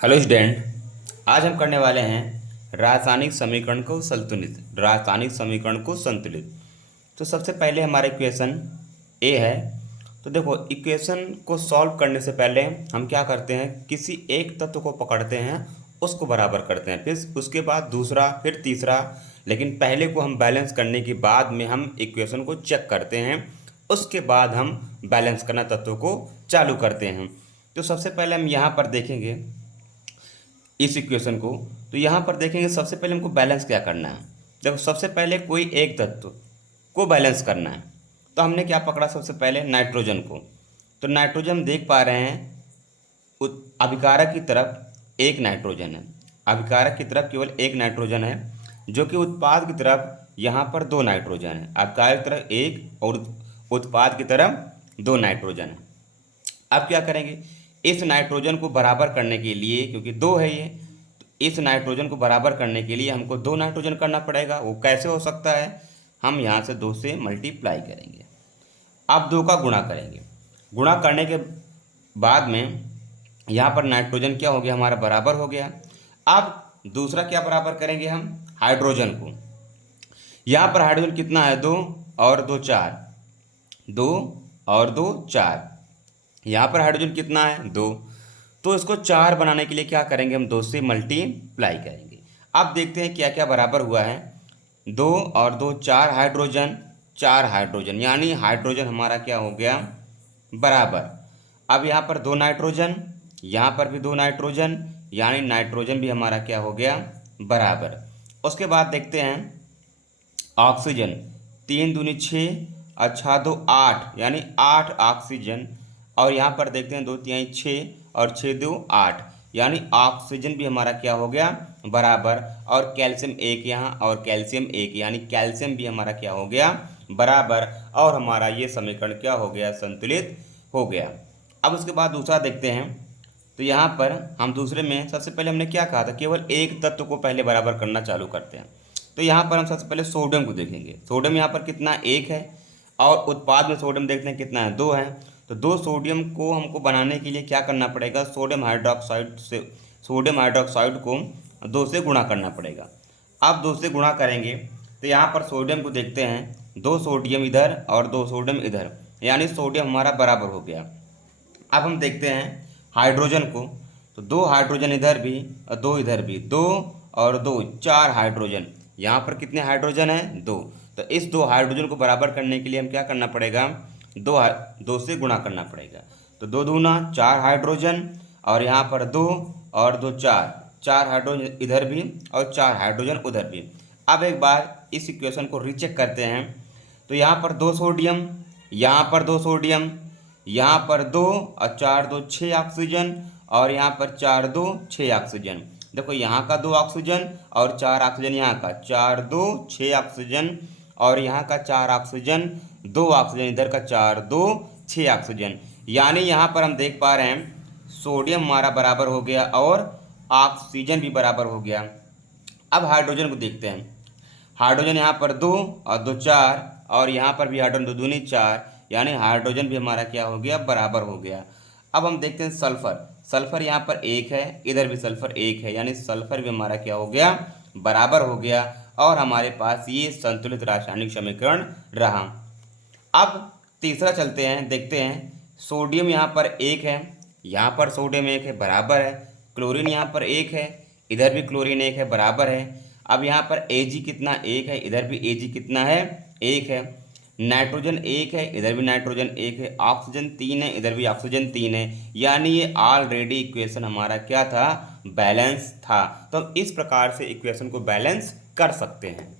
Hello student. आज हम करने वाले हैं रासायनिक समीकरण को संतुलित। तो सबसे पहले हमारा इक्वेशन ए है। तो देखो, इक्वेशन को सॉल्व करने से पहले हम क्या करते हैं, किसी एक तत्व को पकड़ते हैं, उसको बराबर करते हैं, फिर उसके बाद दूसरा, फिर तीसरा। लेकिन पहले को हम बैलेंस करने के बाद में हम इक्वेशन को चेक करते हैं, उसके बाद हम बैलेंस करना तत्व को चालू करते हैं। तो सबसे पहले हम यहाँ पर देखेंगे इस इक्वेशन को। तो यहाँ पर देखेंगे, सबसे पहले हमको बैलेंस क्या करना है। देखो, सबसे पहले कोई एक तत्व को बैलेंस करना है। तो हमने क्या पकड़ा, सबसे पहले नाइट्रोजन को। तो नाइट्रोजन हम देख पा रहे हैं अभिकारक की तरफ एक नाइट्रोजन है, अभिकारक की तरफ केवल एक नाइट्रोजन है, जो कि उत्पाद की तरफ यहाँ पर दो नाइट्रोजन है। अभिकारक की तरफ एक और उत्पाद की तरफ दो नाइट्रोजन है। अब क्या करेंगे, इस नाइट्रोजन को बराबर करने के लिए, क्योंकि दो है ये, तो इस नाइट्रोजन को बराबर करने के लिए हमको दो नाइट्रोजन करना पड़ेगा। वो कैसे हो सकता है, हम यहाँ से दो से मल्टीप्लाई करेंगे। अब दो का गुणा करेंगे। गुणा करने के बाद में यहाँ पर नाइट्रोजन क्या हो गया, हमारा बराबर हो गया। अब दूसरा क्या बराबर करेंगे हम, हाइड्रोजन को। यहाँ पर हाइड्रोजन कितना है, दो और दो चार, दो और दो चार। यहाँ पर हाइड्रोजन कितना है, दो। तो इसको चार बनाने के लिए क्या करेंगे, हम दो से मल्टीप्लाई करेंगे। अब देखते हैं क्या क्या बराबर हुआ है। दो और दो चार हाइड्रोजन, चार हाइड्रोजन, यानी हाइड्रोजन हमारा क्या हो गया, बराबर। अब यहाँ पर दो नाइट्रोजन, यहाँ पर भी दो नाइट्रोजन, यानी नाइट्रोजन भी हमारा क्या हो गया, बराबर। उसके बाद देखते हैं ऑक्सीजन, तीन दूनी छः, अच्छा दो आठ, यानी आठ ऑक्सीजन। और यहाँ पर देखते हैं दो तिहाई छः और छः दो आठ, यानी ऑक्सीजन भी हमारा क्या हो गया, बराबर। और कैल्शियम एक यहाँ और कैल्शियम एक, यानी कैल्शियम भी हमारा क्या हो गया, बराबर। और हमारा ये समीकरण क्या हो गया, संतुलित हो गया। अब उसके बाद दूसरा देखते हैं। तो यहाँ पर हम दूसरे में सबसे पहले हमने क्या कहा था, केवल एक तत्व को पहले बराबर करना चालू करते हैं। तो यहाँ पर हम सबसे पहले सोडियम को देखेंगे। सोडियम यहाँ पर कितना, एक है, और उत्पाद में सोडियम देखते हैं कितना है, दो है। तो दो सोडियम को हमको बनाने के लिए क्या करना पड़ेगा, सोडियम हाइड्रोक्साइड को दो से गुणा करना पड़ेगा। अब दो से गुणा करेंगे तो यहाँ पर सोडियम को देखते हैं, दो सोडियम इधर और दो सोडियम इधर, यानी सोडियम हमारा बराबर हो गया। अब हम देखते हैं हाइड्रोजन को। तो दो हाइड्रोजन इधर भी और दो इधर भी, दो और दो चार हाइड्रोजन। यहाँ पर कितने हाइड्रोजन हैं, दो। तो इस दो हाइड्रोजन को बराबर करने के लिए हम क्या करना पड़ेगा, दो से गुणा करना पड़ेगा। तो दो दूना चार हाइड्रोजन, और यहाँ पर दो और दो चार, चार हाइड्रोजन इधर भी और चार हाइड्रोजन उधर भी। अब एक बार इस इक्वेशन को रीचेक करते हैं। तो यहाँ पर दो सोडियम, यहाँ पर दो सोडियम, यहाँ पर दो और चार दो छः ऑक्सीजन, और यहाँ पर चार दो छः ऑक्सीजन। देखो, यहाँ का दो ऑक्सीजन और चार ऑक्सीजन, यहाँ का चार दो छः ऑक्सीजन, और यहाँ का चार ऑक्सीजन, दो ऑक्सीजन इधर का, चार दो छः ऑक्सीजन। यानी यहाँ पर हम देख पा रहे हैं सोडियम हमारा बराबर हो गया और ऑक्सीजन भी बराबर हो गया। अब हाइड्रोजन को देखते हैं। हाइड्रोजन यहाँ पर दो और दो चार, और यहाँ पर भी हाइड्रोजन दो दूनी चार, यानी हाइड्रोजन भी हमारा क्या हो गया, बराबर हो गया। अब हम देखते हैं सल्फर। सल्फर यहाँ पर एक है, इधर भी सल्फर एक है, यानी सल्फर भी हमारा क्या हो गया, बराबर हो गया। और हमारे पास ये संतुलित रासायनिक समीकरण रहा। अब तीसरा चलते हैं, देखते हैं। सोडियम यहाँ पर एक है, यहाँ पर सोडियम एक है, बराबर है। क्लोरीन यहाँ पर एक है, इधर भी क्लोरीन एक है, बराबर है। अब यहाँ पर Ag कितना, एक है, इधर भी Ag कितना है, एक है। नाइट्रोजन एक है, इधर भी नाइट्रोजन एक है। ऑक्सीजन तीन है, इधर भी ऑक्सीजन तीन है। यानी ये ऑलरेडी इक्वेशन हमारा क्या था, बैलेंस था। तो इस प्रकार से इक्वेशन को बैलेंस कर सकते हैं।